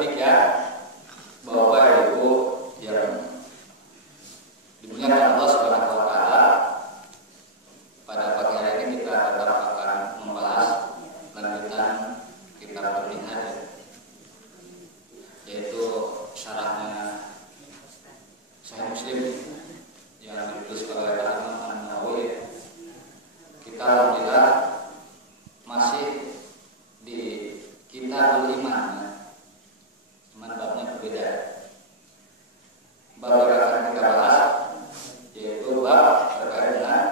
demikian, Bapak Ibu yang dimuliakan Allah Subhanahu wa taala, pada pagi hari ini kita tetap akan membahas lanjutan kitab Al-Minhaj, yaitu syarahnya Sahih Muslim yang ditulis oleh Imam An-Nawawi. Kita alhamdulillah masih di Kitabul Iman, cuman babnya berbeda. Bab yang akan kita bahas yaitu bab terkait dengan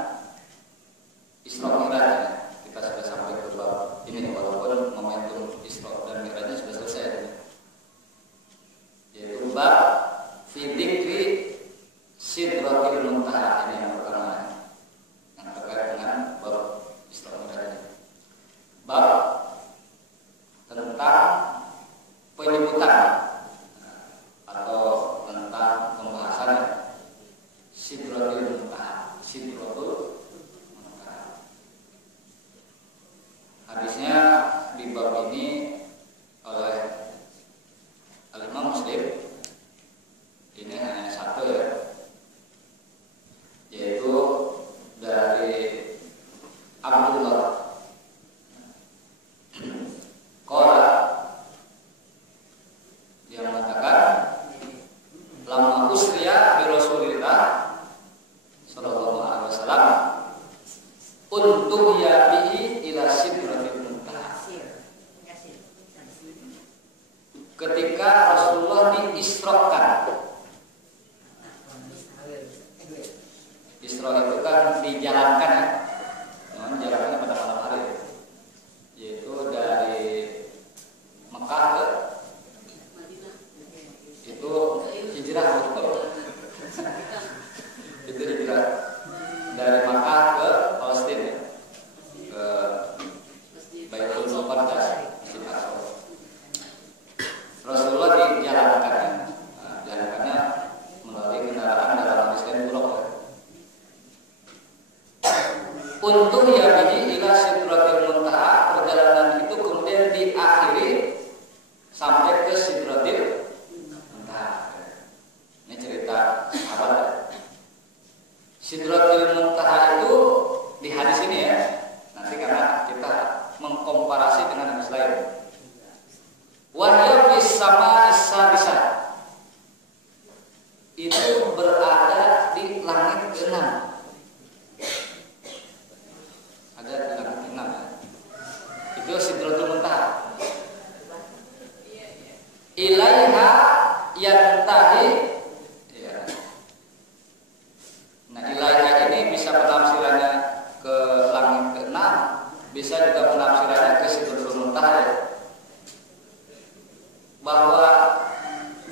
Isra Mi'raj. Kita sudah sampai ke bab ini walaupun momentum Isra dan Mi'rajnya sudah selesai, yaitu bab fi dzikri Sidratil Muntaha. Ini yang pertama yang terkait dengan bab Isra Mi'raj. Bab tentang penyebutan atau tentang pembahasan Sidratul Muntaha. Sidratul Muntaha. Hadisnya di bab ini oleh Al-Imam Muslim. Ini hanya satu ya, yaitu dari Abdullah Qala, dia mengatakan lamma usriya bi Rasulillah sallallahu alaihi wasallam untuk ya bihi ila sidratil muntaha. Ketika Rasulullah diisrokan, Isra itu kan dijalankan ya, memang jalannya pada malam hari, yaitu dari Mekah ke itu hijrah, itu hijrah dari Makkah ke Palestina, ke Baitul Muqaddas, Masjid Aqsa. Rasulullah dijalankan, jalankannya melalui kendaraan dalam hadis buruk. Untuk ya bihi ila Sidratil Muntaha, perjalanan itu kemudian diakhiri sampai ke Sidratil Muntaha. Ini cerita sahabat. Sidratil Muntaha itu di hadis ini ya. Nanti karena kita mengkomparasi dengan hadis lain. Wa hiya fis sama'is sadisah. Itu berada di langit ke-6. Ada di langit ke-6 ya. Itu Sidratul Muntaha. Ilaiha yantahi ya. Nah, ilaiha ini bisa penafsirannya ke langit ke-6, bisa juga penafsirannya ke Sidratul Muntaha ya. Bahwa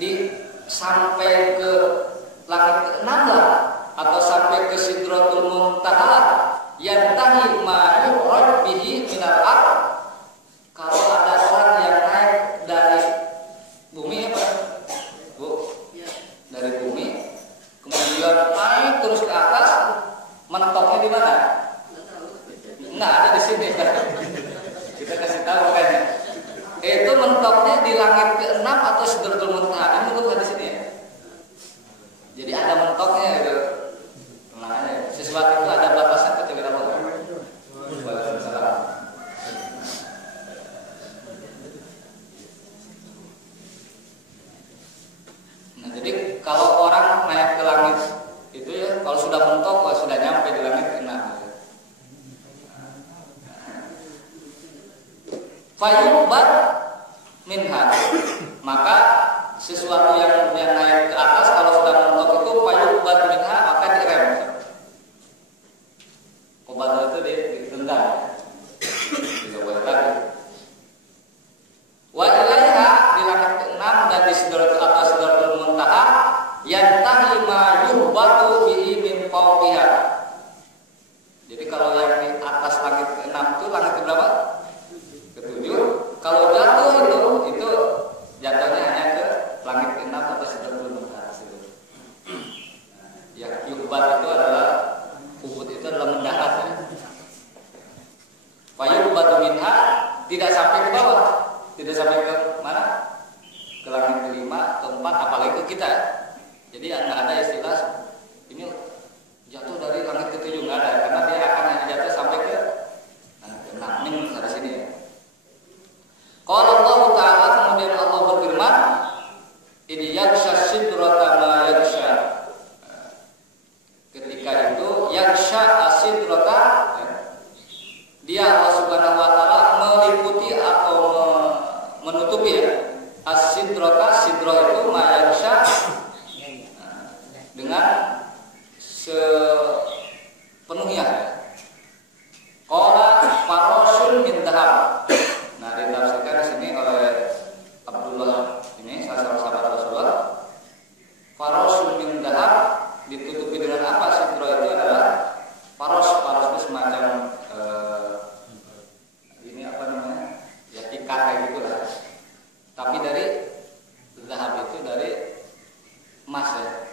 di sampai ke langit ke-6 lah, atau sampai ke Sidratul Muntaha yantahi ma yurad bihi minal ardh. Kalau ada orang yang naik dari bumi apa? Bu, dari bumi kemudian naik terus ke atas, mentoknya di mana? Nggak ada di sini. Kita kasih tahu kan. Itu mentoknya di langit ke-6 atau Sidratul Muntaha. Ini menurut hadis ini ya. Jadi ada mentoknya gitu. Makanya sesuatu itu ada batasan kecuali Allah. Nah, jadi kalau orang naik ke langit itu ya, kalau sudah mentok, sudah nyampe di langit ke-6. Fayuqbad minha, maka sesuatu yang naik ke atas kalau sudah mentok itu fayuqbad minha akan direm. Kobat itu ditendang, tidak boleh lagi. Wa ilaiha, di langit ke-6 dan di Sidratul atas Sidratul Muntaha yantahi ma yuhbatu bihi min fawqiha. Jadi kalau yang di atas langit ke-6 itu langit ke berapa? Ke-7. Kalau jatuh itu jatuhnya hanya ke langit ke-6 atau Sidratul Muntaha. Ya, yuhbat itu adalah ubud, itu adalah mendarat ya. Wa yuhbatu minha, tidak sampai ke bawah. Tidak sampai ke mana? ke langit kelima, keempat, apalagi ke kita. Jadi nggak ada istilah ini jatuh dari langit ketujuh, nggak ada, karena dia akan jatuh sampai ke enam. Ini dari sini ya. Kalau Allah Taala, kemudian Allah berfirman, ini yaksha sidrata ma yaksha. Ketika itu yaksha asidrata, dia Allah Subhanahu Wa Taala meliputi atau menutupi ya. As-sidrata, sidroh itu ma yaksha, dengan sepenuhnya. Qala farasun min dhahab. Nah, ditafsirkan di sini oleh Abdullah ini salah satu sahabat Rasulullah. Farasun min dhahab ditutupi dengan apa? Sidroh itu adalah paros itu semacam ini apa namanya? Ya ikat kayak gitulah. Tapi dari dhahab itu dari emas ya.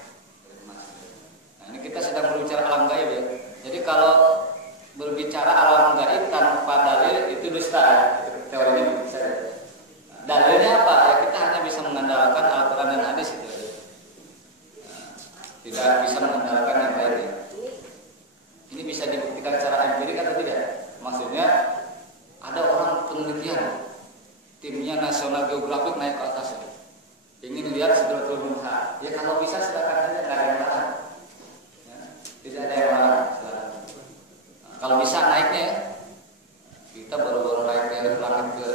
Nah, ini kita sedang berbicara alam gaib ya. Jadi kalau berbicara alam gaib tanpa dalil itu dusta ya. Teorinya bisa. Dalilnya apa? Ya kita hanya bisa mengandalkan Al-Quran dan hadis itu. Tidak bisa mengandalkan yang lainnya. Ini bisa dibuktikan secara empirik atau tidak? Maksudnya ada orang penelitian, timnya National Geographic naik ke atas ya. Ingin lihat Sidratul Muntaha. Ya kalau bisa silakan saja, nggak ada yang larang. Ya, tidak ada yang larang. Nah, kalau bisa naiknya ya. Kita baru naik dari langit ke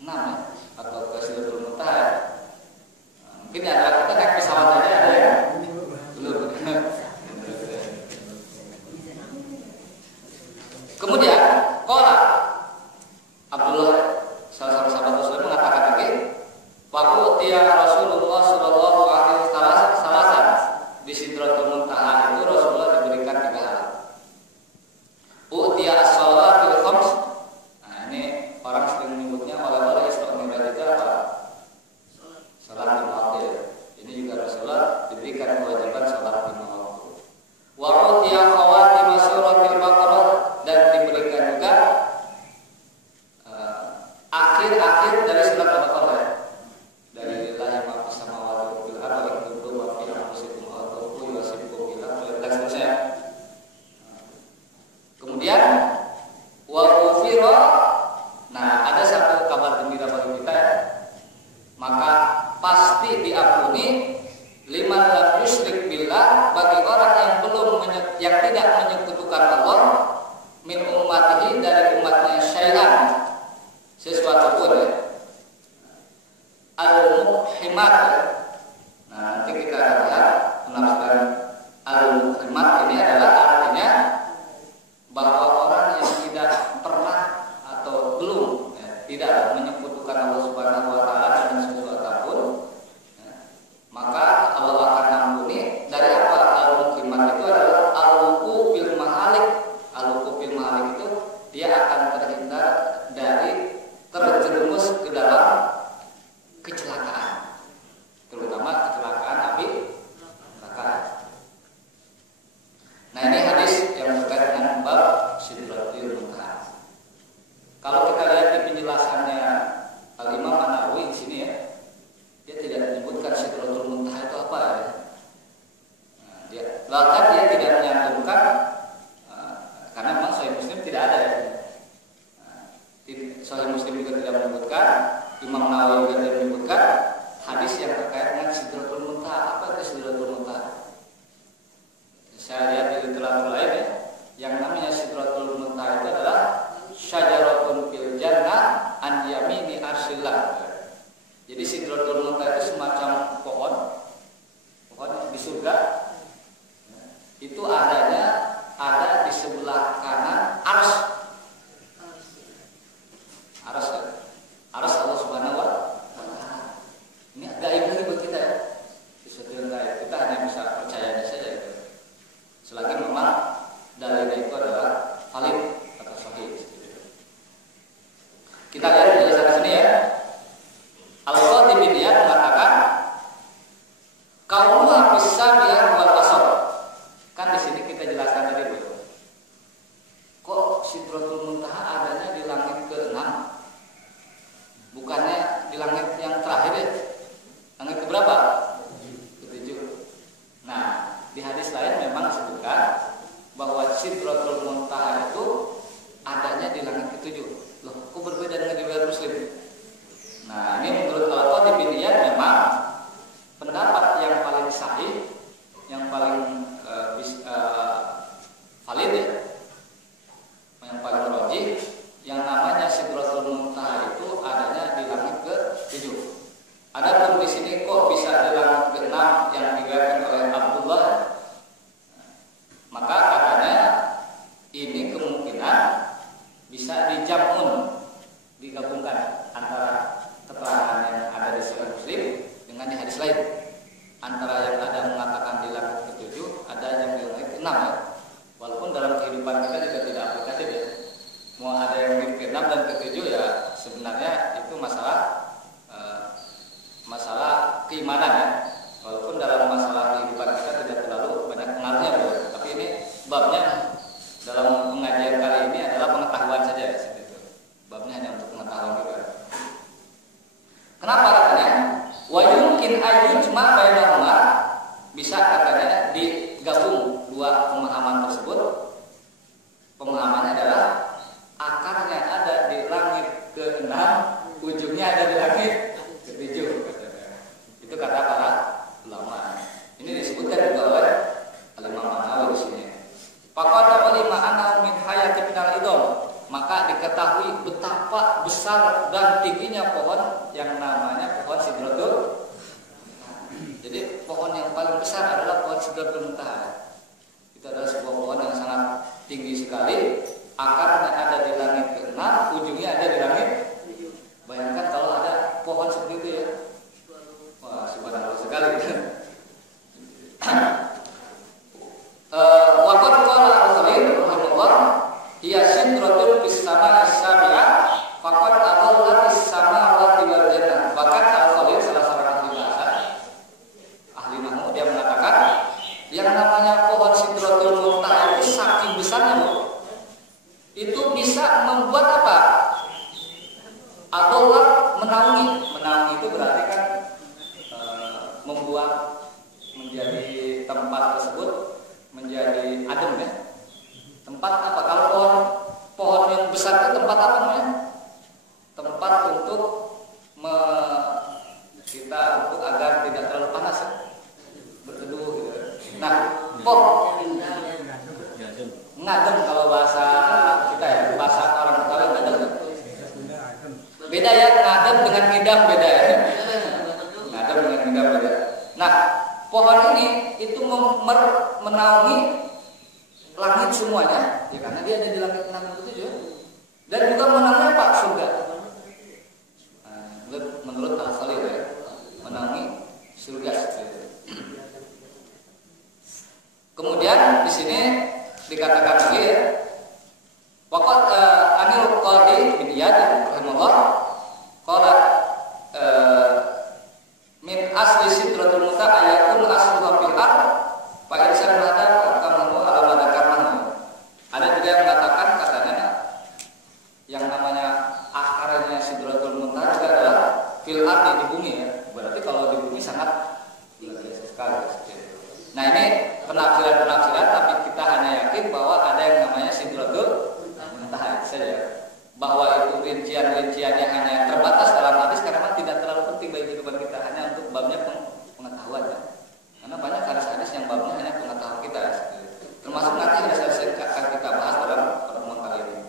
6 ya, atau ke Sidratul Muntaha ya. Nah, mungkin ada kita naik pesawat aja ada ya. Belum. Kemudian qala Abdullah salah satu sahabat Rasul mengatakan lagi, Fakutia Rasulullah Sallallahu Alaihi Wasallam di Sidratul Muntaha itu Rasulullah diberikan 3 hal. Utia as-shalatil khams. Nah, ini orang sering menyebutnya oleh Isra Mi'raj itu apa? Salat 5 waktu. Ini juga Rasulullah diberikan kewajiban salat 5 waktu. Wa utia khawatim suratil Baqarah, dan diberikan juga akhir-akhir dari surat Al-Baqarah. Dari lillahi ma fis samawati wa fil ardi wa kuntum wa fi anfusikum wa tawfu yusibukum ila dan seterusnya. Kemudian wa ufira. Nah, ada satu kabar gembira bagi kita ya. Maka pasti diampuni liman lam yusyrik billah, bagi orang yang tidak menyekutukan Allah, min ummatihi, dari umatnya syai'an, sesuatu pun ya. Al-muhimmat. Nah, nanti kita akan lihat penafsiran al-muhimmat ini adalah artinya bahwa orang yang tidak pernah atau belum tidak menyekutukan Allah Subhanahu Wa Taala dengan sesuatu apapun, maka Allah akan ampuni. Dari apa al-muhimmat itu adalah al-wuqu fil mahalik. Al-wuqu fil mahalik itu dia akan terhindar dari terjerumus ke dalam kecelakaan, terutama kecelakaan api neraka. Nah, ini hadis yang berkaitan dengan bab Sidratul Muntaha. Kalau kita lihat di penjelasannya Al-Imam An-Nawawi di sini ya, dia tidak menyebutkan Sidratul Muntaha itu apa ya. Nah, bahkan dia tidak menyantumkan karena memang Sahih Muslim tidak ada ya. Sahih Muslim juga tidak menyebutkan, Imam Nawawi juga tidak menyebutkan hadis yang terkait dengan Sidratul Muntaha. Apa itu Sidratul Muntaha? Saya lihat di literatur lain ya, yang namanya Sidratul Muntaha itu adalah syajaratun fil jannah an yamini arsillah. Jadi Sidratul Muntaha itu semacam pohon di surga. Itu ada di sebelah kanan arsy. Arsy Allah Subhanahu Wa Taala. Ini gaib lagi buat kita ya. Sesuatu yang keberapa? Ketujuh. Nah, di hadis lain memang disebutkan bahwa Sidratul Muntaha itu adanya di langit ketujuh. Loh, kok berbeda dengan riwayat Muslim? Nah, ini menurut Al-Qadhi bin Iyad memang pendapat yang paling sahih, yang paling valid ya, yang paling rajih, yang namanya Sidratul Muntaha itu adanya di langit ke-7. Adapun di sini kok bisa di langit ke-6 yang diriwayatkan oleh Abdullah, maka katanya ini kemungkinan bisa dijamun, digabungkan antara keterangan yang ada di Sahih Muslim dengan di hadis lain. Antara yang ada mengatakan di langit ke-7, ada yang di langit ke-6 ya. Walaupun dalam kehidupan kita juga tidak aplikatif ya. Mau ada yang di ke-6 dan ke-7 ya sebenarnya itu masalah keimanan ya. Walaupun dalam masalah kehidupan kita tidak terlalu banyak pengaruhnya ya. Tapi ini babnya dalam pengajian kali ini adalah pengetahuan saja ya, seperti itu. Babnya hanya untuk pengetahuan juga. Kenapa katanya? Wa yumkin ayyujma bainahuma, bisa katanya digabung dua pemahaman tersebut. Pemahamannya adalah akarnya ada di langit ke-6, ujungnya ada di langit ke-7 katanya. Itu kata para ulama. Ini disebutkan juga oleh Al-Imam An-Nawawi di sini. Faqad ulima annahu min hayati minal idham, maka diketahui betapa besar dan tingginya pohon yang namanya pohon Sidratul. Jadi pohon yang paling besar adalah pohon Sidratul Muntaha. Itu adalah sebuah pohon yang sangat tinggi sekali. Akarnya ada di langit ke-6, ujungnya ada di langit. Bayangkan kalau ada pohon seperti itu ya. Wah, subhanallah sekali. Waqad qala al-Khalil rahimahullah, hiya sidratun fis sama'i as-sabi'ah faqad adallat as-samawati wal jannah. Bahkan Al-Khalil salah seorang ahli nahwu, dia mengatakan yang namanya pohon Sidratul Muntaha itu saking besarnya itu bisa membuat apa? Adallat, menaungi. Menaungi itu berarti kan membuat menjadi tempat tersebut menjadi adem ya. Tempat apa? Kalau pohon yang besar itu tempat apa namanya? Tempat untuk kita untuk agar tidak terlalu panas ya? Berteduh gitu. Nah, ngadem kalau bahasa kita ya, bahasa orang Betawi ngadem. Beda ya, ngadem dengan ngidam beda ya. Ngadem dengan ngidam beda. Nah, pohon ini itu menaungi langit semuanya, ya karena dia ada di langit 6 dan juga menaungi apa? Surga. Nah, menurut Al-Khalil ya, menaungi surga. Kemudian di sini dikatakan lagi ya, waqad anil Qadhi bin Iyad rahimahullah qala min asli Sidratul Muntaha ayatun asluha fil ard fa insan hada kamahu ala madakarna. Ada juga yang mengatakan katanya yang namanya akarnya Sidratul Muntaha juga adalah fil ard, di bumi ya. Berarti kalau di bumi sangat luar biasa sekali. Nah, ini penafsiran tapi kita hanya yakin bahwa ada yang namanya Sidratul Muntaha saja. Bahwa itu rincian-rinciannya hanya terbatas dalam hadis karena tidak terlalu penting bagi kehidupan kita, hanya untuk babnya pengetahuan ya. Karena banyak hadis-hadis yang babnya hanya pengetahuan kita. Termasuk nanti hadis-hadis yang akan kita bahas dalam pertemuan kali ini.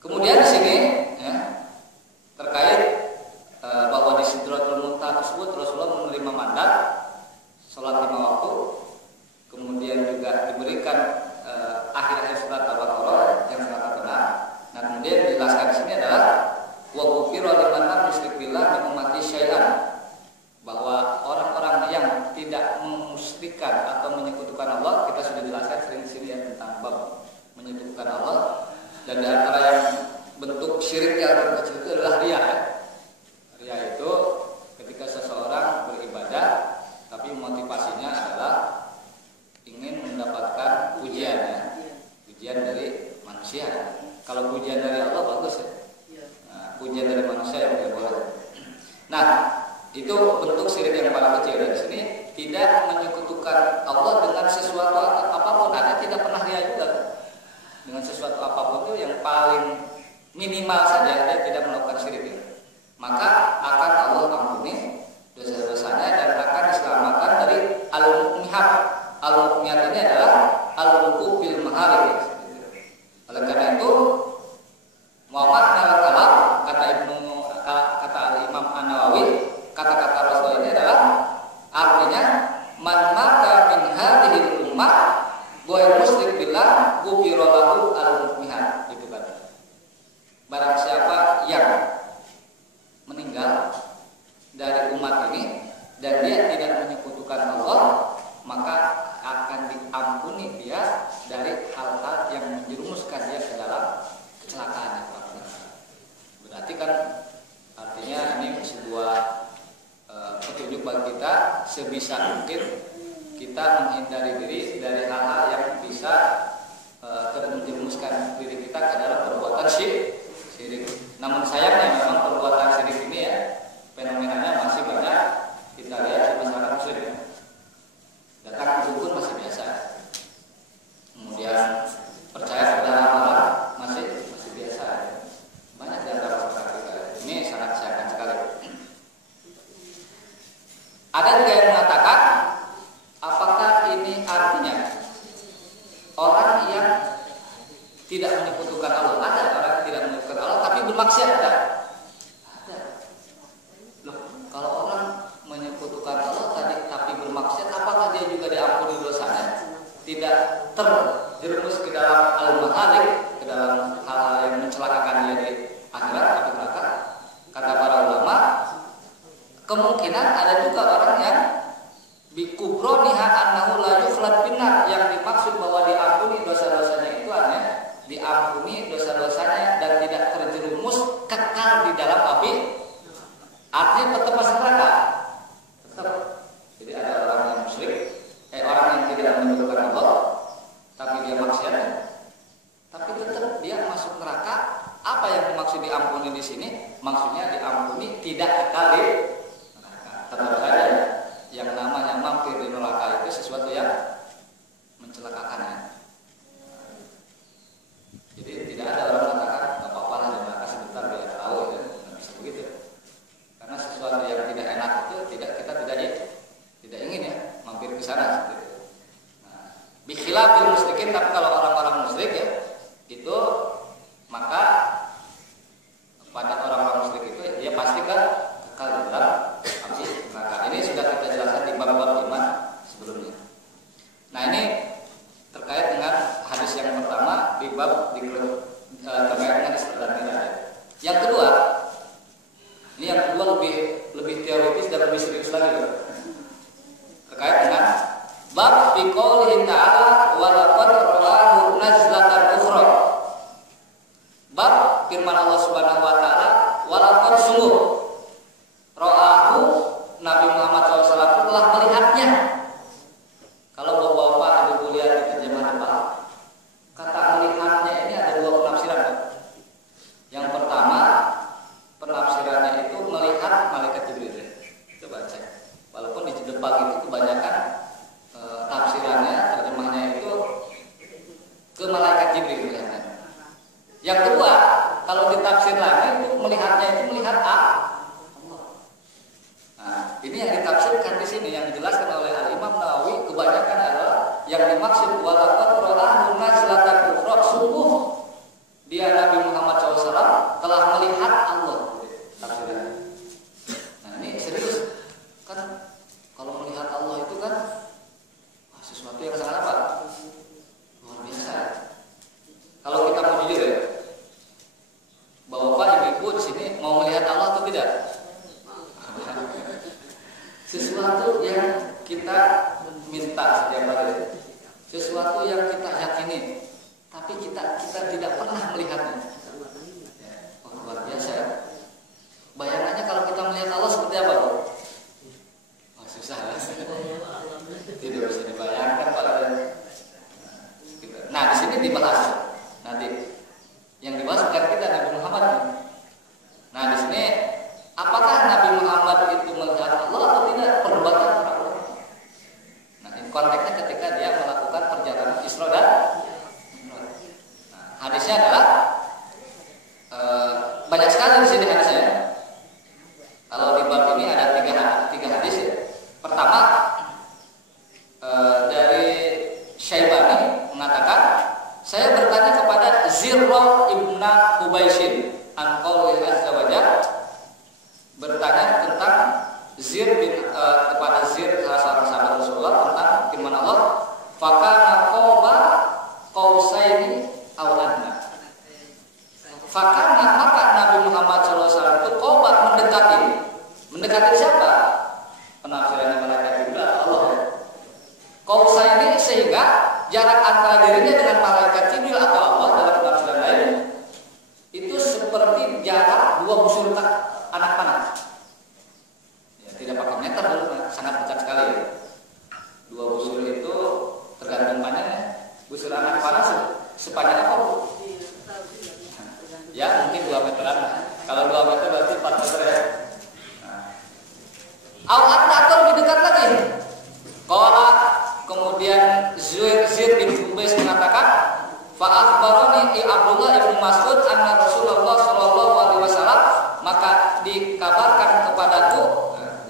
Kemudian di sini ya, terkait bahwa di Sidratul Muntaha tersebut Rasulullah menerima mandat sholat 5 waktu, kemudian juga diberikan akhir-akhir surat Al-Baqarah yang sangat benar. Nah, kemudian dijelaskan di sini adalah wa ghufira liman lam yusyrik billah min ummati syai'an, bahwa orang-orang yang tidak memusyrikkan atau menyekutukan Allah, kita sudah jelaskan sering di sini ya tentang bab menyekutukan Allah, dan di antara yang bentuk syirik yang terkecil itu adalah riya. Riya itu ketika seseorang beribadah tapi motivasinya adalah ingin mendapatkan pujian ya, pujian dari manusia. Kalau pujian dari Allah bagus ya. Nah, pujian dari manusia yang tidak boleh. Nah, itu bentuk syirik yang paling kecil. Dan di sini tidak menyekutukan Allah dengan sesuatu apapun. Anda tidak pernah lihat juga dengan sesuatu apapun itu yang paling minimal saja Anda tidak melakukan syirik. Maka akan Allah ampuni dosa-dosanya dan akan diselamatkan dari al-mukmihat. Al-mukmihat ini adalah al-wuqu' bil maharim. Oleh karena itu Muhammad al-Kalam kata Imam An-Nawawi, kata-kata Rasul ini adalah artinya man mata min hadhil ummah wa musyrik billah ghufira lahu al-mukmihat. Gitu kan. Barang siapa yang meninggal dari umat ini dan dia tidak menyekutukan Allah, maka akan diampuni dia dari hal-hal yang menjerumuskan dia ke dalam kecelakaan. Berarti kan artinya ini sebuah petunjuk bagi kita sebisa mungkin kita menghindari diri dari hal-hal yang bisa menjerumuskan diri kita ke dalam perbuatan syirik. Namun sayangnya memang perbuatan syirik ini ya fenomenanya masih banyak kita lihat di masyarakat muslim. Datang ke dukun masih biasa. Kemudian percaya pada ramalan masih biasa. Banyak di antara masyarakat kita. Ini sangat sayangkan sekali. Ada juga yang mengatakan, apakah ini artinya orang yang tidak menyekutukan Allah? Ada orang yang tidak menyekutukan Allah tapi bermaksiat, ada. Loh, kalau orang menyekutukan Allah tapi bermaksiat, apakah dia juga diampuni dosanya? Tidak terjerumus ke dalam al-mahalik, ke dalam hal-hal yang mencelakakan dia di akhirat atau neraka? Kata para ulama, kemungkinan ada juga orang yang bikubroniha annahu la yukhlad finnar, yang dimaksud bahwa diampuni dosa-dosanya itu hanya diampuni dosa-dosanya dan tidak terjerumus kekal di dalam api. Artinya tetap masuk neraka. Tetap. Jadi ada orang yang musyrik, orang yang tidak menyekutukan Allah, tapi dia maksiat, tapi tetap dia masuk neraka. Apa yang dimaksud diampuni di sini? Maksudnya diampuni tidak kekal di neraka. Tetap saja yang namanya mampir di neraka itu sesuatu yang mencelakakan ya. Jadi tidak ada orang mengatakan nggak apa-apa lah di neraka sebentar biar tahu ya. Nggak bisa begitu. Karena sesuatu yang tidak enak itu kita tidak ingin ya mampir ke sana. Nah, bikhilafil musyrikin, tapi kalau orang-orang musyrik ya itu maka pada orang-orang musyrik itu dia pasti kan kekal di dalam api neraka. Ini sudah kita jelaskan di bab-bab iman sebelumnya. Nah ini terkait dengan hadis yang pertama di bab terkait dengan Isra dan Mi'raj. Yang kedua, ini yang kedua lebih teoritis dan lebih serius lagi terkait dengan bab fi qoulihi ta'ala wa laqad ra'ahu nazlatan ukhra. Bab firman Allah Subhanahu wa taala, wa laqad sungguh ra'ahu Nabi Muhammad SAW telah melihatnya. Kalau bapak-bapak ada kuliah di terjemahan apa? Kata melihatnya ini ada dua penafsiran. Yang pertama, penafsirannya itu melihat malaikat Jibril. Coba cek. Walaupun di depan itu kebanyakan tafsirannya, terjemahnya itu ke malaikat Jibril melihatnya. Yang kedua, kalau ditafsir lagi itu melihatnya itu melihat Allah. Nah, ini yang ditafsirkan di sini yang dijelaskan oleh Al-Imam Nawawi kebanyakan adalah yang dimaksud walaqad ra'ahu nazlatan ukhra, sungguh dia Nabi Muhammad SAW telah melihat Allah. Tafsirannya. Nah, ini serius kan, kalau melihat Allah itu kan sesuatu yang sangat apa? Luar biasa. Kalau kita mau jujur ya, bapak ibu di sini mau melihat Allah atau tidak? Sesuatu yang kita minta setiap hari, sesuatu yang kita yakini, tapi kita tidak pernah melihatnya. Oh, luar biasa. Bayangannya kalau kita melihat Allah seperti apa, Bu? Oh, susah lah. Tidak bisa dibayangkan, Pak. Nah, di sini dibahas nanti. Yang dibahas bukan kita, Nabi Muhammad. Nah, di sini apakah Nabi Muhammad itu melihat Allah pertama dari Syaibani mengatakan, saya bertanya kepada Zirrah ibn Hubaysin an qauli azza wa jalla, bertanya tentang kepada Zir, salah seorang sahabat Rasulullah, tentang firman Allah, fakana qaba qausaini aw adna. Fakana, maka Nabi Muhammad SAW itu qaba, mendekati siapa? Penafsirannya malaikat Jibril Allah. Qausaini, sehingga jarak antara dirinya dengan malaikat Jibril atau Allah dalam penafsiran lain itu seperti jarak 2 busur anak panah. Ya, tidak pakai meter dulu, sangat dekat sekali. 2 busur itu tergantung panjangnya. Busur anak panah sepanjang apa, Bu? Ya, mungkin 2 meteran. Kalau 2 meter berarti 4 meter ya. Al-Adna, atau lebih dekat lagi. Qala, kemudian Zir bin Hubays mengatakan, fa akhbarani Abdullah bin Mas'ud anna Rasulullah sallallahu alaihi wasallam, maka dikabarkan kepadaku,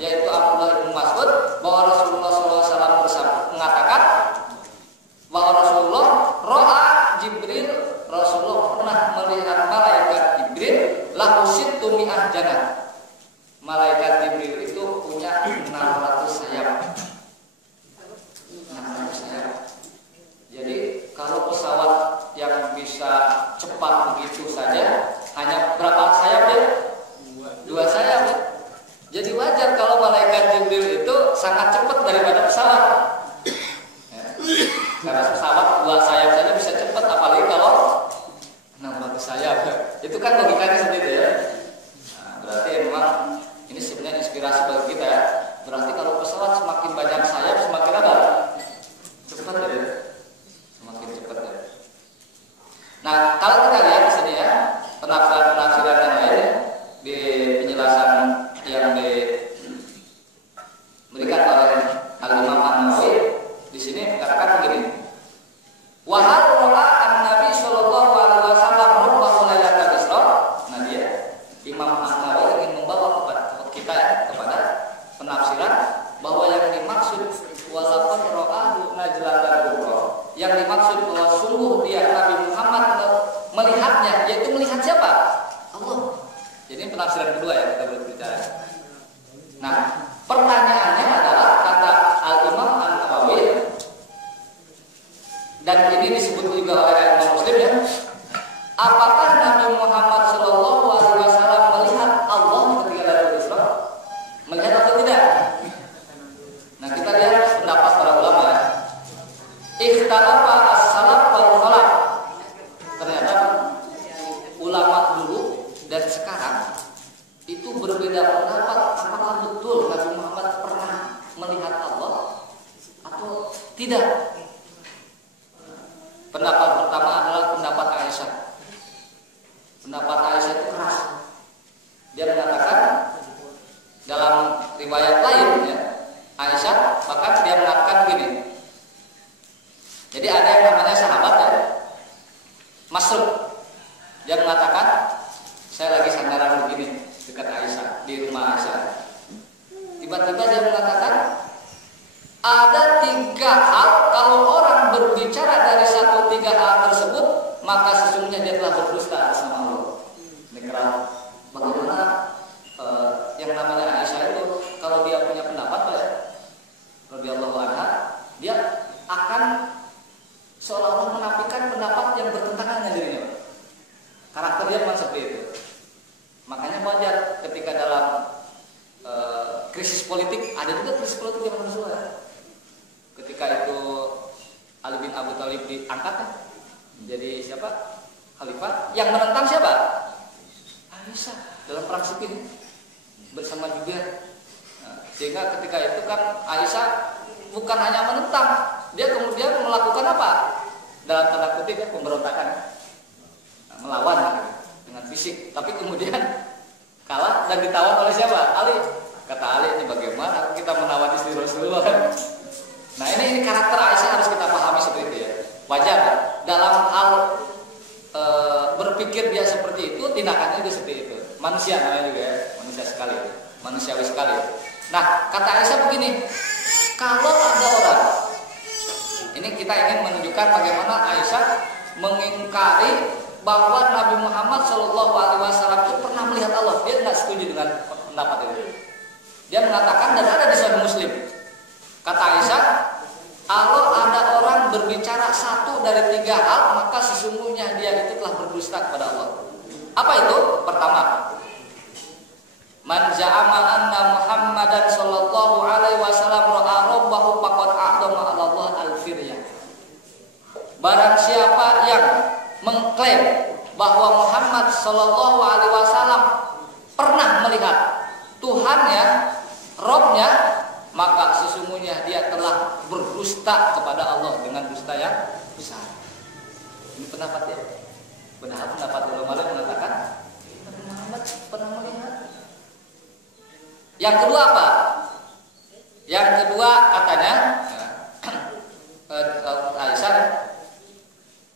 yaitu Abdullah bin Mas'ud, bahwa Rasulullah sallallahu alaihi wasallam mengatakan bahwa Rasulullah ra'a Jibril, Rasulullah pernah melihat malaikat Jibril lahu sittu mi'ah janah. Malaikat Jibril itu punya 600 sayap. 600 sayap. Jadi kalau pesawat yang bisa cepat begitu saja hanya berapa sayap ya? 2 sayap ya? Jadi wajar kalau malaikat Jibril itu sangat cepat daripada pesawat ya. Karena pesawat 2 sayap saja bisa cepat, apalagi kalau 600 sayap ya. Itu kan logikanya seperti itu ya. Nah, berarti memang ini sebenarnya inspirasi bagi kita ya. Berarti kalau pesawat semakin banyak sayap semakin apa? Cepat ya. Semakin cepat ya. Nah, kalau kita lihat di sini ya, penafsiran yang lain di penjelasan yang diberikan oleh Al-Imam An-Nawawi di sini mengatakan begini. Wa hal ra'a an-nabi sallallahu alaihi wasallam rabbahu lailatul isra. Nah, dia Imam An-Nawawi ingin membawa kepada kita ya, kepada penafsiran bahwa yang dimaksud walaqad ra'ahu najlatan kubra, yang dimaksud bahwa sungguh dia Nabi Muhammad melihatnya, yaitu melihat siapa? Allah. Jadi penafsiran kedua ya kita berbicara. Nah, pertanyaannya adalah kata Al-Imam An-Nawawi, dan ini disebut juga oleh Imam Muslim ya, apakah Nabi Muhammad sallallahu alaihi wasallam melihat Allah ketika Lailatul Isra? Melihat atau tidak? Nah, kita lihat pendapat para ulama ya. Ikhtalafa as-salaf wal khalaf. Ternyata ulama dulu dan sekarang itu berbeda pendapat apakah betul Nabi Muhammad pernah melihat Allah atau tidak. Pendapat pertama adalah pendapat Aisyah. Pendapat Aisyah itu keras. Dia mengatakan dalam riwayat lain ya, Aisyah bahkan dia mengatakan begini. Jadi ada yang namanya sahabat ya, Mas'ud. Dia mengatakan, saya lagi sandaran begini dekat Aisyah, di rumah Aisyah. Tiba-tiba dia mengatakan, ada 3 hal kalau orang berbicara dari 3 hal tersebut, maka sesungguhnya dia telah berdusta sama Allah. Negeran. Bagaimana yang namanya Aisyah itu kalau dia punya pendapat ya, radhiyallahu anha, dia akan seolah-olah menafikan pendapat yang bertentangan dengan dirinya. Karakter dia memang seperti itu. Makanya wajar ketika dalam krisis politik, ada juga krisis politik yang Rasulullah. Ketika itu Ali bin Abi Thalib diangkat menjadi siapa? Khalifah. Yang menentang siapa? Aisyah dalam perang Siffin bersama juga. Nah, sehingga ketika itu kan Aisyah bukan hanya menentang, dia kemudian melakukan apa? Dalam tanda kutip ya, pemberontakan, nah, melawan dengan fisik. Tapi kemudian kalah dan ditawan oleh siapa? Ali. Kata Ali, ini bagaimana kita menawan istri Rasulullah kan? Nah ini karakter Aisyah harus kita pahami seperti itu ya. Wajar dalam hal berpikir dia seperti itu, tindakannya juga seperti itu. Manusia namanya juga ya, manusia sekali, manusiawi sekali. Nah kata Aisyah begini, kalau ada orang, ini kita ingin menunjukkan bagaimana Aisyah mengingkari bahwa Nabi Muhammad SAW itu pernah melihat Allah. Dia tidak setuju dengan pendapat itu. Dia mengatakan, dan ada di Sahih Muslim, kata Aisyah, kalau ada orang berbicara satu dari 3 hal, maka sesungguhnya dia itu telah berdusta kepada Allah. Apa itu? Pertama, man za'ama anna Muhammadan sallallahu alaihi wasallam ra'a rabbahu faqad a'dama 'ala Allah al-firyah. Barang siapa yang mengklaim bahwa Muhammad sallallahu alaihi wasallam pernah melihat Tuhannya, Robnya, maka sesungguhnya dia telah berdusta kepada Allah dengan dusta yang besar. Ini pendapat ya. Benar pendapat ulama mengatakan Muhammad pernah melihat. Yang kedua apa? Yang kedua katanya Aisyah.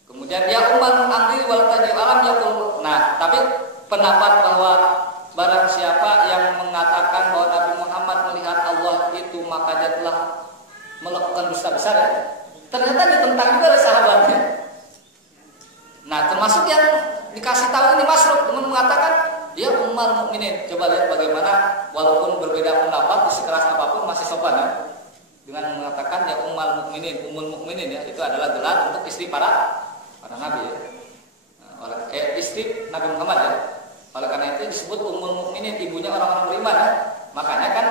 Kemudian ya Umar Angri wal tajib alam yaqul. Nah, tapi pendapat bahwa barang siapa yang mengatakan bahwa Nabi Muhammad melihat Allah itu maka dia telah melakukan dusta besar ya. Ternyata ditentang juga oleh sahabatnya. Nah, termasuk yang dikasih tahu ini Masruq mengatakan dia ummul mukminin. Coba lihat bagaimana walaupun berbeda pendapat sekeras apapun masih sopan ya. Dengan mengatakan ya ummul mukminin ya, itu adalah gelar untuk istri para nabi ya. Istri Nabi Muhammad ya. Oleh karena itu disebut ummul mukminin, ibunya orang-orang beriman ya. Makanya kan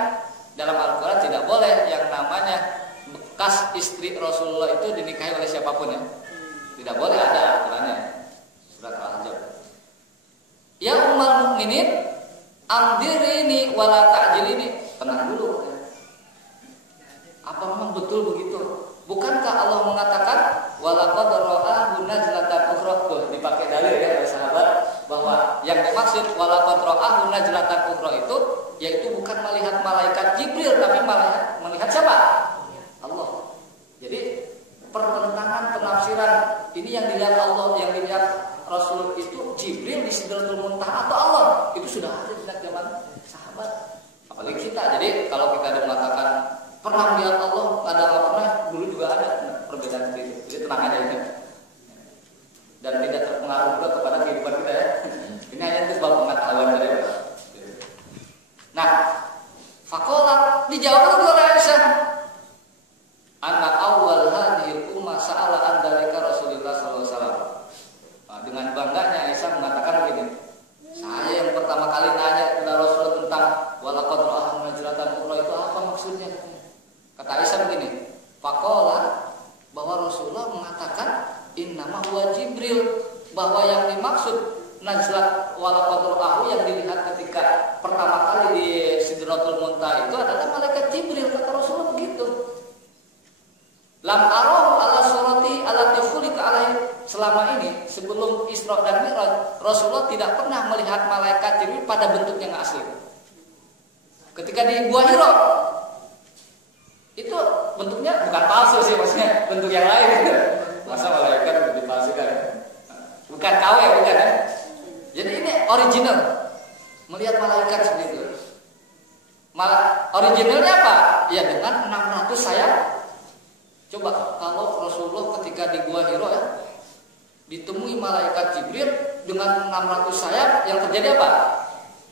dalam Al-Qur'an tidak boleh yang namanya bekas istri Rasulullah itu dinikahi oleh siapapun ya. Tidak boleh, ada aturannya. Surat Al-Ahzab. Ya ummul mukminin, andirini wala ta'jilini. Tenang dulu. Apa memang betul begitu? Bukankah Allah mengatakan walaqad ra'ahu najlatan ukhra? Dipakai dalil ya oleh sahabat bahwa yang dimaksud walaqad ra'ahu najlatan ukhra itu yaitu bukan melihat malaikat Jibril tapi melihat siapa? Allah. Jadi pertentangan penafsiran ini yang dilihat Allah, yang dilihat Rasul itu Jibril di Sidratul Muntaha atau Allah, itu sudah ada di zaman sahabat. Apalagi kita. Jadi kalau kita ada mengatakan pernah melihat Allah, ada nggak pernah, dulu juga ada perbedaan seperti itu. Jadi tenang aja ini. Dan tidak terpengaruh juga kepada kehidupan kita ya. Ini hanya itu sebab pengetahuan dari Allah. Nah, fakola dijawab oleh Aisyah. Anak awal hadhil ummah sa'ala an dzalika Rasulullah sallallahu alaihi wasallam. Dengan bangganya Aisyah mengatakan begini. Saya yang pertama kali nanya kepada Rasulullah tentang walaqad ra'ahu najlatan ukhra itu apa maksudnya? Kata Aisyah begini. Faqala bahwa Rasulullah mengatakan innama huwa Jibril, bahwa yang dimaksud najlat walaqad ra'ahu yang dilihat ketika pertama kali di Sidratul Muntaha itu adalah malaikat Jibril, kata Rasulullah begitu. Lam arahu ala surati allati khuliqa alaihi. Selama ini sebelum Isra dan Mi'raj Rasulullah tidak pernah melihat malaikat Jibril pada bentuk yang asli. Ketika di Gua Hira itu bentuknya bukan palsu sih, maksudnya bentuk yang lain. Masa malaikat dipalsukan? Bukan KW, bukan ya. Jadi ini original. Melihat malaikat seperti itu. Originalnya apa? Ya dengan 600 sayap. Coba kalau Rasulullah ketika di Gua Hira ya, ditemui malaikat Jibril dengan 600 sayap, yang terjadi apa?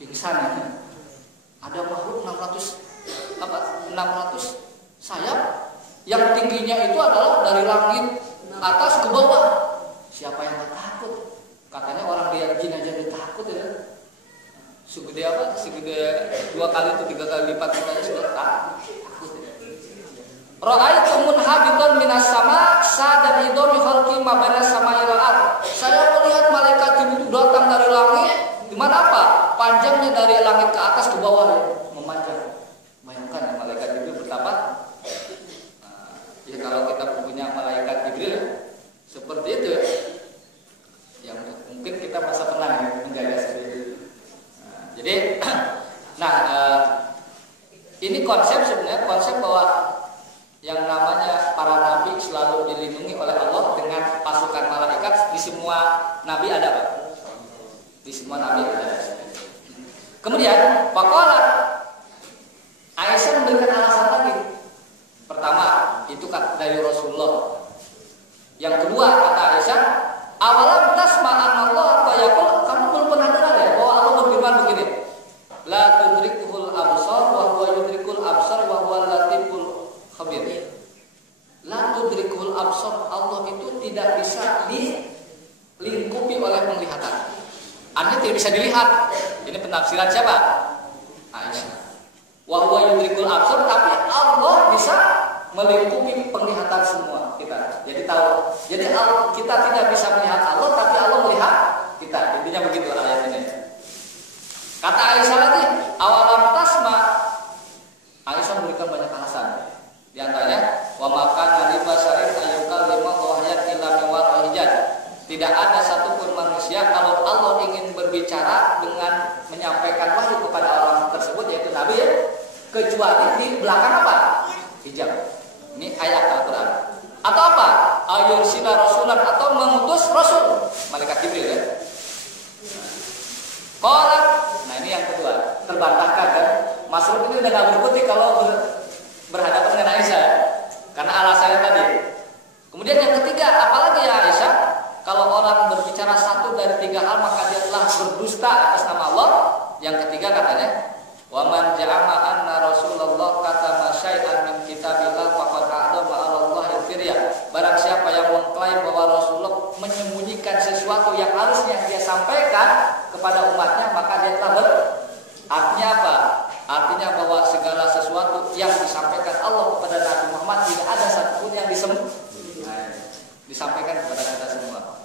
Pingsan ya. Ada makhluk 600 sayap yang tingginya itu adalah dari langit atas ke bawah. Siapa yang tak takut? Katanya orang lihat jin aja dia takut ya. Segede apa? Segede 2 kali atau 3 kali lipat kita aja sudah takut ya. Ra'aitu munhabitan minas sama sadan idami khalqi ma baina samai wal ardh. Saya melihat malaikat Jibril datang dari langit. Di mana apa? Panjangnya dari langit ke atas ke bawah ya, memanjang. Bayangkan ya, malaikat Jibril betapa. Ya kalau kita punya malaikat Jibril seperti itu ya, mungkin kita masa tenang ya, menjaga seperti itu. Jadi ini konsep sebenarnya, konsep bahwa yang namanya para nabi selalu dilindungi oleh Allah dengan pasukan malaikat. Di semua nabi ada Pak? Di semua nabi ada. Kemudian Faqala Aisyah memberikan alasan lagi. absar, Allah itu tidak bisa dilingkupi oleh penglihatan. Artinya tidak bisa dilihat. Ini penafsiran siapa? Aisyah. Wa huwa yudrikul absar, tapi Allah bisa melingkupi penglihatan semua kita. Jadi tahu. Jadi kita tidak bisa melihat Allah, tapi Allah melihat kita. Intinya begitu ayat ini. Kata Aisyah lagi, awalam tasma. Aisyah memberikan banyak alasan. Di antaranya, wa maka nali basarin ayyukal lima wahayat illa mawar hijab. Tidak ada satupun manusia kalau Allah ingin berbicara dengan menyampaikan wahyu kepada orang tersebut, yaitu Nabi, kecuali di belakang apa? Hijab. Ini ayat Al-Quran. Atau apa? Ayursila rasulan, atau mengutus rasul, malaikat Jibril ya. Qolat. Nah ini yang kedua, terbantahkan kan. Masrur ini udah gak berkutik kalau berhadapan dengan Aisyah, karena alasannya tadi. Kemudian yang ketiga, apalagi ya Aisyah, kalau orang berbicara satu dari tiga hal maka dia telah berdusta atas nama Allah. Yang ketiga katanya, wa man ja'ama anna Rasulullah katama syai'an min kitabillah faqad a'dama 'ala Allah al-firya. Barang siapa yang mengklaim bahwa Rasulullah menyembunyikan sesuatu yang harusnya dia sampaikan kepada umatnya, maka dia telah artinya apa? Artinya bahwa segala sesuatu yang disampaikan Allah kepada Nabi Muhammad tidak ada satupun yang disampaikan kepada kita semua.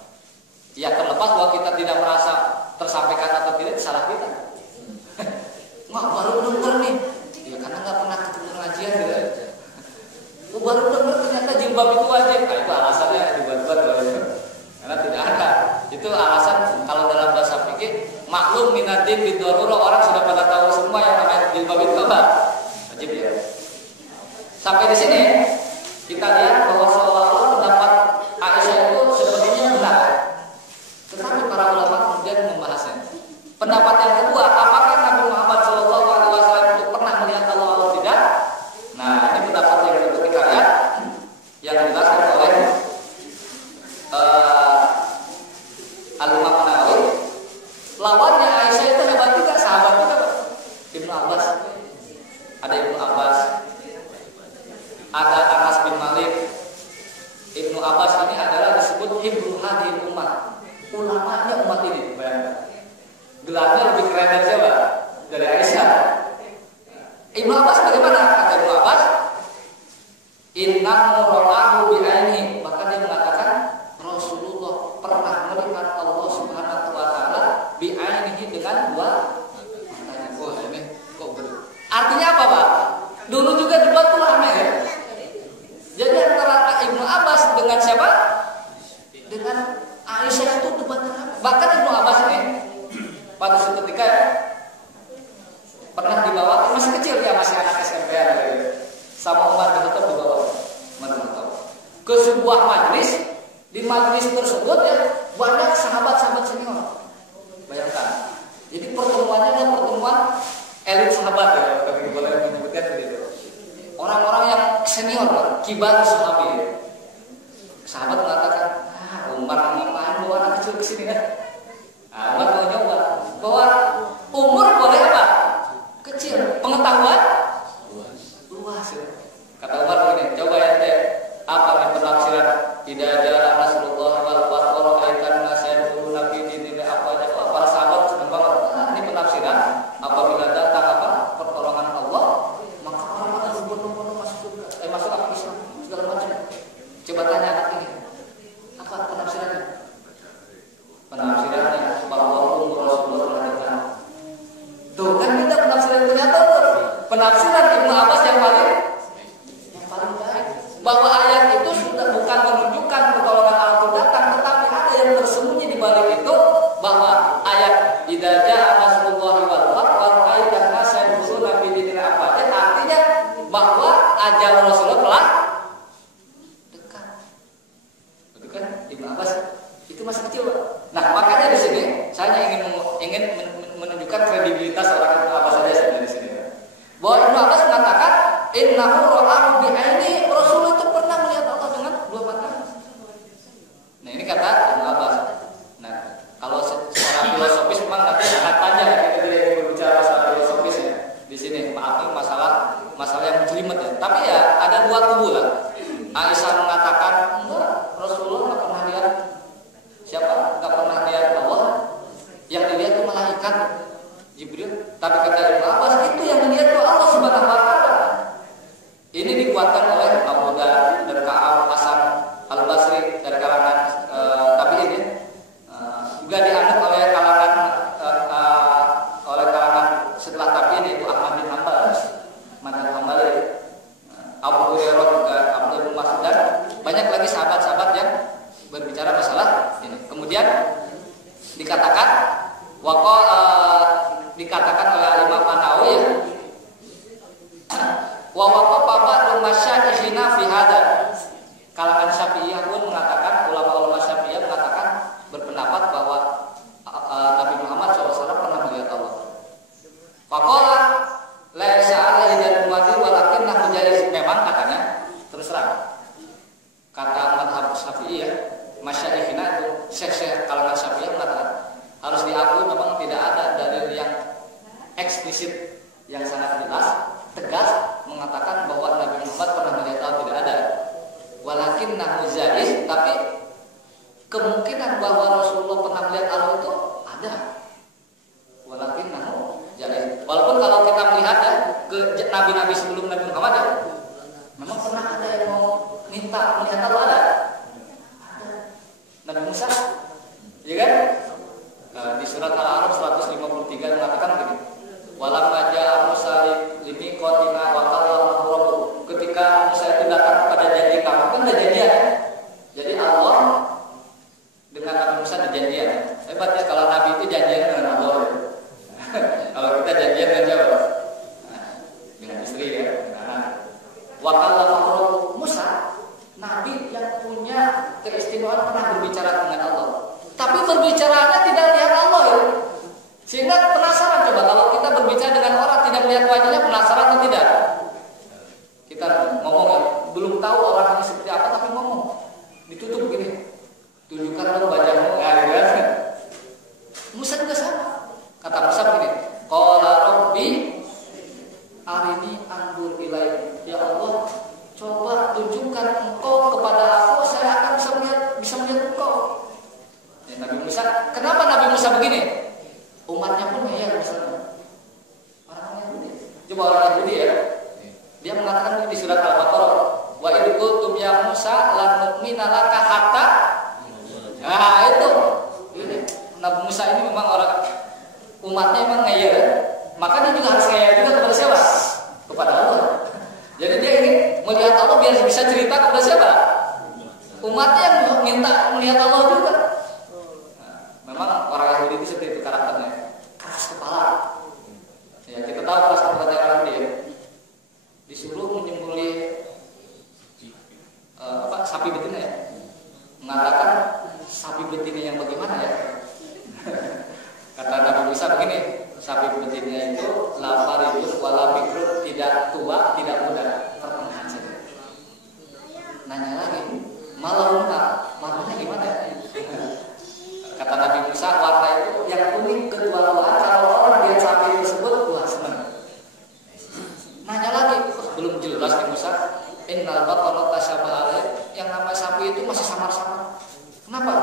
Ya terlepas bahwa kita tidak merasa tersampaikan atau tidak, salah kita. Wah baru denger nih, ya karena nggak pernah ketemu pengajian gitu. Baru denger ternyata jilbab itu wajib. Nah itu alasannya dibuat-buat karena tidak ada. Itu alasan kalau dalam bahasa fikih maklum minatin bidoruro, orang sudah pada tahu semua yang namanya jilbab itu apa? Wajib ya. Sampai di sini kita lihat bahwa seolah-olah pendapat Aisyah itu sepertinya benar. Tetapi para ulama kemudian membahasnya. Pendapat yang kedua, apakah Nabi Muhammad SAW itu pernah melihat Allah atau tidak? Nah ini pendapat yang kedua kita lihat, yang dijelaskan oleh Al-Imam Nawawi. Lawannya Aisyah itu hebat juga, sahabat juga Ibnu Abbas. Ada Ibnu Abbas, ada Anas bin Malik. Ibnu Abbas ini adalah disebut Ibnu Hadil Ummah, ulamanya umat ini. Bayangkan, gelarnya lebih keren dari siapa? Dari Aisyah. Ibnu Abbas bagaimana? Kata Ibnu Abbas, innahu ra'ahu bi'aini. Maka dia mengatakan Rasulullah pernah melihat Allah Subhanahu wa taala bi'ainihi, dengan dua matanya. Wah ini kok artinya apa Pak? Dulu juga debat ulama ya. Jadi antara Ibnu Abbas dengan siapa? Dengan Aisyah itu debat ulama. Bahkan Ibnu Abbas ini pada suatu ketika pernah dibawa, masih kecil ya, masih anak SMP ya, sama Umar bin Khattab dibawa ke sebuah majlis. Di majlis tersebut ya banyak sahabat-sahabat senior. Bayangkan. Jadi pertemuannya adalah pertemuan elit sahabat ya, tapi boleh menyebutkan begitu. Orang-orang yang senior, kibar sahabat. Sahabat mengatakan, Umar ngapain bawa anak kecil ke sini kan? Umar mau nyoba bahwa umur boleh apa? Kecil, pengetahuan luas. Kata Umar begini, coba ya teh, apa penafsiran tidak ada Rasulullah wal fatwa kaitan nasayid dulu Nabi ini apa aja. Para sahabat senang banget. Ini penafsiran apabila datang apa pertolongan Allah, maka orang-orang berbondong-bondong masuk agama Islam segala macam. Coba tanya anak ini, apa penafsirannya? Penafsirannya bahwa umur Rasulullah datang. Tuh kan kita penafsiran ternyata penafsiran Ibnu Abbas yang paling baik. Bahwa ayat itu sudah bukan menunjukkan pertolongan Allah datang, tetapi ada yang tersembunyi di balik itu, bahwa ayat idza jaa nasrullahi wal fath wa ra'aitan nasa yadkhuluna fi dinil afwaj, artinya bahwa ajal Rasulullah telah dekat. Betul kan? Ibnu Abbas itu masih kecil. Nah, makanya di sini saya ingin menunjukkan kredibilitas orang Ibnu Abbas saja sebenarnya di sini. Bahwa Ibnu Abbas mengatakan innahu ra'ahu bi'aini, Rasul itu pernah melihat Allah dengan dua mata. Nah ini kata Ibnu Abbas. Nah kalau secara filosofis memang nanti sangat panjang ya, kita tidak berbicara soal filosofis ya di sini. Maaf, ini masalah yang menjelimet ya. Tapi ya ada dua kubu lah. Aisyah mengatakan enggak, banyak lagi sahabat-sahabat yang berbicara masalah ini. Kemudian dikatakan dikatakan oleh Imam An-Nawawi ya, wa waqafa ba'du masyayikhina fi hada. Kalangan Syafi'iyah pun mengatakan, ulama-ulama Syafi'iyah mengatakan berpendapat bahwa Nabi Muhammad SAW pernah melihat Allah. Faqala laisa alaihi dan muadzin walakinnahu jaliz. Memang katanya terus terang kata mazhab Syafi'iyah, masyayikhina itu syekh-syekh kalangan Syafi'iyah mengatakan harus diakui memang tidak ada dalil yang eksplisit yang sangat jelas tegas mengatakan bahwa Nabi Muhammad pernah melihat Allah, tidak ada. Walakinnahu jaliz, tapi kemungkinan bahwa Rasulullah pernah melihat Allah itu ada. Walakinnahu jaliz. Walaupun kalau kita melihat ya ke nabi-nabi sebelum Nabi Muhammad ya, memang pernah ada yang mau minta melihat Allah, ada. Nabi Musa, ya kan? Di surat Al-A'raf 153 mengatakan begini. Walamma ja'a Musa limiqatina wa kallamahu rabbuh. Ketika Musa itu datang kepada janji kami, kan ada janjian. Jadi Allah dengan Nabi Musa ada janjian. Hebat ya kalau Nabi itu janjian dengan Allah. Kalau kita janjian dengan siapa? Dengan istri ya, dengan anak. Wa kallamahu rabbuh. Musa, Nabi yang punya keistimewaan pernah berbicara dengan Allah. Tapi berbicaranya tidak lihat Allah ya. Sehingga penasaran, coba kalau kita berbicara dengan orang tidak melihat wajahnya, penasaran atau tidak? Kita ngomong ya, belum tahu orangnya seperti apa tapi ngomong. Ditutup begini. Tunjukkan dong wajahmu. Ya. Musa juga sama. Kata Musa begini, qala rabbi arini anzur ilaik. Ya Allah, coba tunjukkan engkau kepada aku, saya akan bisa melihat engkau. Ya, Nabi Musa, kenapa Nabi Musa begini? Umatnya pun ngeyel misalnya. Orang Yahudi. Coba orang Yahudi ya. Dia mengatakan di surat Al-Baqarah, wa idh qultum ya Musa lan nu'mina laka hatta. Nah, itu. Ini Nabi Musa ini memang orang umatnya memang ngeyel. Maka dia juga harus ngeyel juga kepada siapa? Kepada Allah. Jadi dia ingin melihat Allah biar bisa cerita kepada siapa? Umatnya yang minta melihat Allah juga. Memang orang Yahudi itu seperti itu karakternya, keras kepala. Ya, kita tahu keras kepala orang Yahudi ya. Disuruh menyembelih sapi betina ya. Mengatakan sapi betina yang bagaimana ya? Kata Nabi Musa begini, sapi betina itu lafaribun wala bikrun, tidak tua, tidak muda, pertengahan saja. Nanya lagi, warnanya gimana ya? Kata Nabi Musa, warna itu yang kuning ketua-tuaan. Kalau orang lihat sapi tersebut, wah senang. Nanya lagi, belum jelas nih Musa. Innal baqara tasyabaha alaih. Yang nama sapi itu masih samar-samar. Kenapa?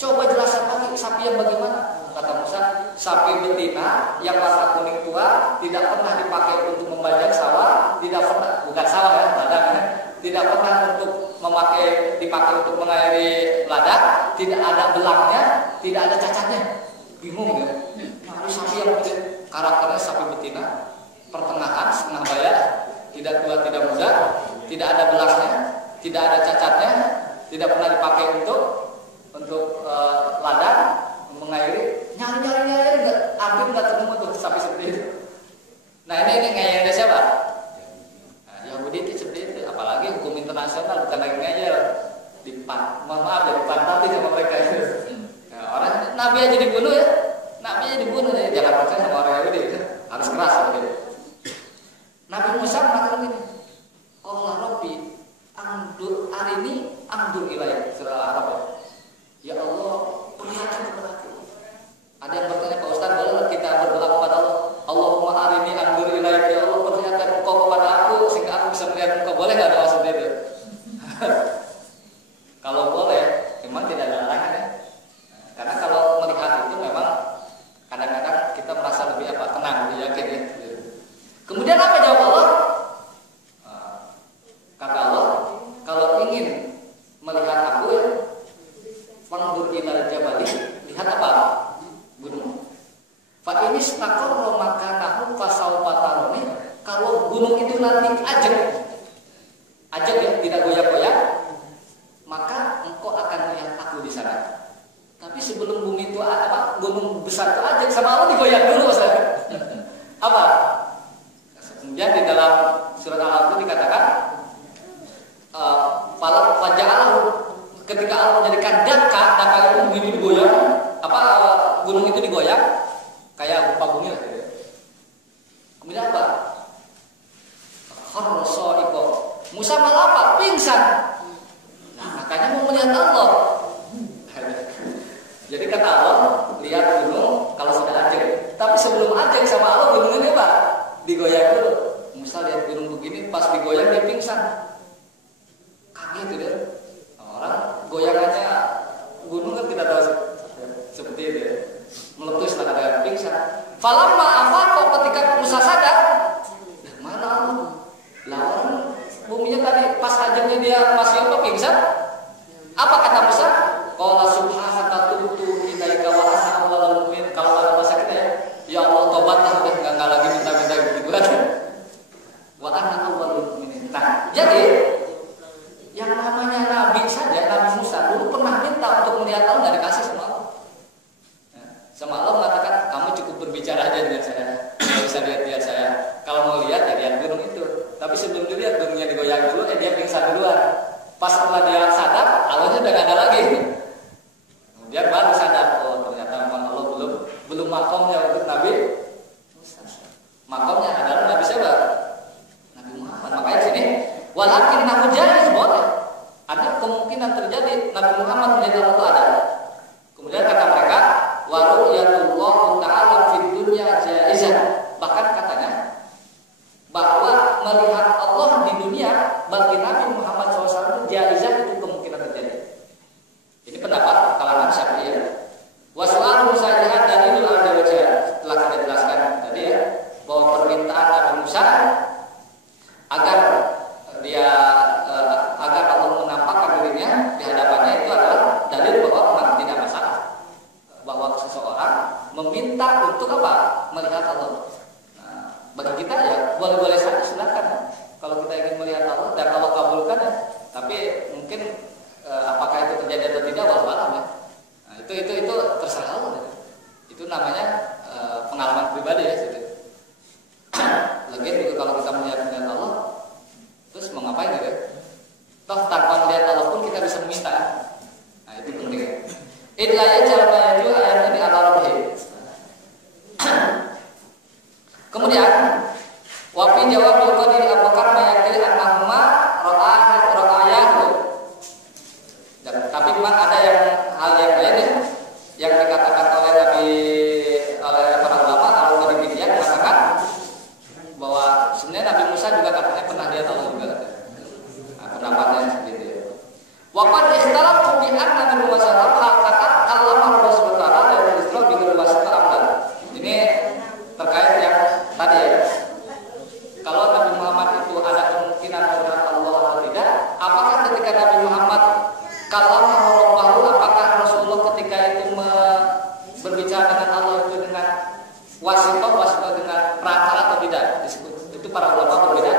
Coba jelaskan lagi sapi yang bagaimana? Kata Musa, sapi betina yang warna kuning tua, tidak pernah dipakai untuk membajak sawah, tidak pernah, bukan sawah ya, ladang ya. Tidak pernah dipakai untuk mengairi ladang, tidak ada belangnya, tidak ada cacatnya. Bingung ya. Nah, sapi yang karakternya sapi betina, pertengahan, setengah bayar, tidak tua, tidak muda, tidak ada belangnya, tidak ada cacatnya, tidak pernah dipakai untuk ladang, mengairi, nyari nggak, hampir nggak ketemu tuh sapi seperti itu. Nah ini ngeyel siapa? Nah, Yahudi itu seperti itu, apalagi hukum internasional bukan lagi ngeyel, dipantati sama mereka itu. Nah, orang Nabi aja dibunuh ya, Nabi aja dibunuh ya, jangan percaya sama orang Yahudi itu, harus keras seperti itu. Nabi Musa mengatakan gini, Allah Rabbi andur ilayah, surah Al-Araf. Ya Allah, perlihatkan kepada aku. Ada yang bertanya, Pak Ustaz, boleh kita berdoa kepada Allah? Allahumma arini andur ilayah, ya Allah, perlihatkan engkau kepada aku sehingga aku bisa melihat engkau. Boleh nggak doa seperti itu? Kalau boleh, memang tidak ada larangan ya. Karena kalau melihat itu memang kadang-kadang kita merasa lebih tenang, lebih yakin ya. Kemudian apa jawab Allah? Kata Allah, kalau ingin melihat aku ya, fanzur ilal jabali, lihat apa? Gunung. Fa ini istaqarra makanahu fasawfa tarani. Kalau gunung itu nanti ajeng, kayak gempa bumi lah gitu. Kemudian apa? Kharrasa'iqa. Musa malah apa? Pingsan. Nah, makanya mau melihat Allah. Jadi kata Allah, lihat gunung kalau sudah ajeng. Tapi sebelum ajeng sama Allah gunungnya apa? Digoyang dulu. Musa lihat gunung begini, pas digoyang dia pingsan. Kaget itu dia. Orang goyangannya gunung kan kita tahu seperti itu ya. Meletus lah ada pingsan. Falamma afaqa ketika Musa sadar, mana Allah? Lawan buminya tadi pas ajengnya dia masih apa pingsan? Apa kata Musa? Qala subhanaka tubtu ilaika wa ana awwalul mu'minin. Kalau ada bahasa kita ya Allah tobatlah udah enggak lagi minta-minta gitu kan. Wa ana awwalul mu'minin. Nah, jadi yang namanya nabi saja, Nabi Musa dulu pernah minta untuk melihat Allah, enggak dikasih sama Allah. Sama Allah mengatakan, kamu cukup berbicara aja dengan saya, nggak bisa lihat-lihat saya. Kalau mau lihat ya lihat gunung itu. Tapi sebelum dilihat gunungnya digoyang dulu, dia pingsan duluan. Pas setelah dia sadar, Allahnya udah nggak ada lagi. Kemudian baru sadar, oh ternyata memang Allah belum makomnya untuk Nabi Musa. Makomnya adalah Nabi siapa? Nabi Muhammad. Makanya sini, walakin nahu jahil boleh. Ada kemungkinan terjadi Nabi Muhammad menjadi Allah ada. Kemudian kata mereka, wa ru'yatullahu ta'ala fid dunya jaizah. Bahkan katanya bahwa melihat Allah di dunia bagi Nabi Muhammad SAW jaizah itu kemungkinan terjadi. Ini pendapat kalangan Syafi'iyah. Wa su'al Musa jihad dalilul ada wajah. Telah kita jelaskan tadi ya bahwa permintaan Nabi Musa agar dia agar Allah menampakkan dirinya di hadapannya itu adalah dalil bahwa memang tidak masalah bahwa seseorang meminta untuk apa? Melihat Allah. Nah, bagi kita ya boleh-boleh saja silakan. Kalau kita ingin melihat Allah dan Allah kabulkan ya. Tapi mungkin apakah itu terjadi atau tidak wallahu alam ya. Nah, itu terserah Allah. Ya. Itu namanya pengalaman pribadi ya gitu. Lagian juga kalau kita melihat Allah terus mau ngapain gitu ya? Toh tanpa melihat Allah pun kita bisa meminta. Nah, itu penting. Illa yaj'al ma yaju ayat ini ala rabbih. Kemudian wa fi jawab al-qadir Abu Bakar mayakil annahuma ra'ayatu. Tapi memang ada hal yang lain ya, yang dikatakan oleh para ulama kalau demikian mengatakan bahwa sebenarnya Nabi Musa juga katanya pernah lihat Allah juga. Nah, pendapatnya seperti itu ya. Wa qad ikhtalafu bi anna Nabi Musa kata Allah Subhanahu wa taala dan Isra bi wasita amdan. Ini terkait yang tadi ya. Kalau Nabi Muhammad itu ada kemungkinan melihat Allah atau tidak, apakah ketika Nabi Muhammad kalau Rabbahu, apakah Rasulullah ketika itu berbicara dengan Allah itu dengan wasita dengan perantara atau tidak? Itu para ulama berbeda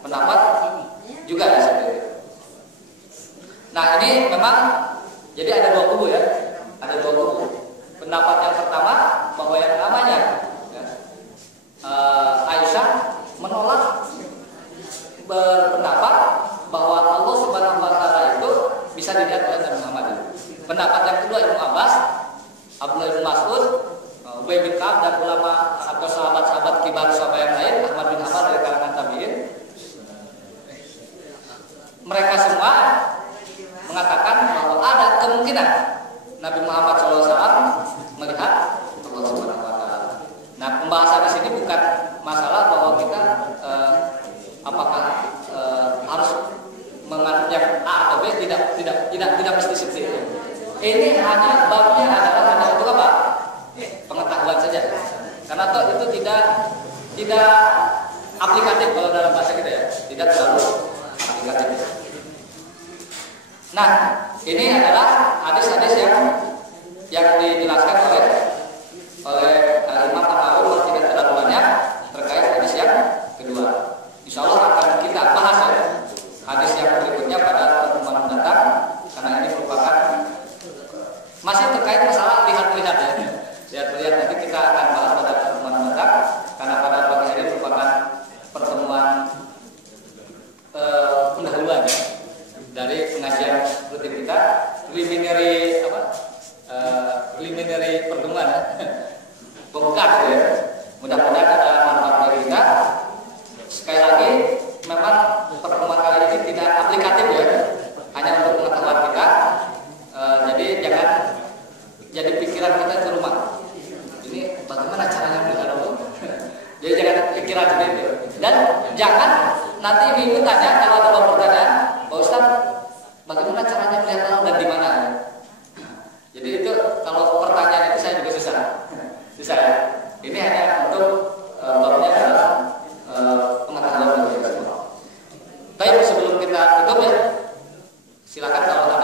pendapat juga ya seperti itu. Nah, ini memang jadi ada dua kubu ya. Ada dua kubu. Pendapat yang pertama bahwa yang namanya ya, Aisyah menolak berpendapat bahwa Allah Subhanahu wa taala itu bisa dilihat oleh Nabi Muhammad. Pendapat yang kedua Ibnu Abbas, Abdullah bin Mas'ud, Ubay bin Ka'ab dan ulama atau sahabat-sahabat kibar sahabat yang lain, Ahmad bin Hanbal dari kalangan tabi'in. Mereka semua mengatakan bahwa ada kemungkinan Nabi Muhammad SAW melihat Allah Subhanahu wa taala. Nah, pembahasan di sini bukan masalah bahwa kita apakah harus menganut yang A atau B, tidak mesti seperti itu. Ini hanya babnya adalah hanya untuk apa? Pengetahuan saja. Karena itu tidak aplikatif kalau dalam bahasa kita ya, tidak terlalu aplikatif. Nah, ini adalah hadis-hadis yang dijelaskan oleh Imam An-Nawawi tidak terlalu banyak terkait hadis yang kedua. Insya Allah akan kita bahas ya hadis yang berikutnya pada pertemuan mendatang, karena ini merupakan masih terkait masalah lihat-lihat ya. Lihat-lihat nanti kita akan bahas pada pertemuan mendatang, karena pada pagi hari merupakan pertemuan pendahuluan ya, dari pengajian rutin kita, preliminary pertemuan kita tutup ya. Silakan kalau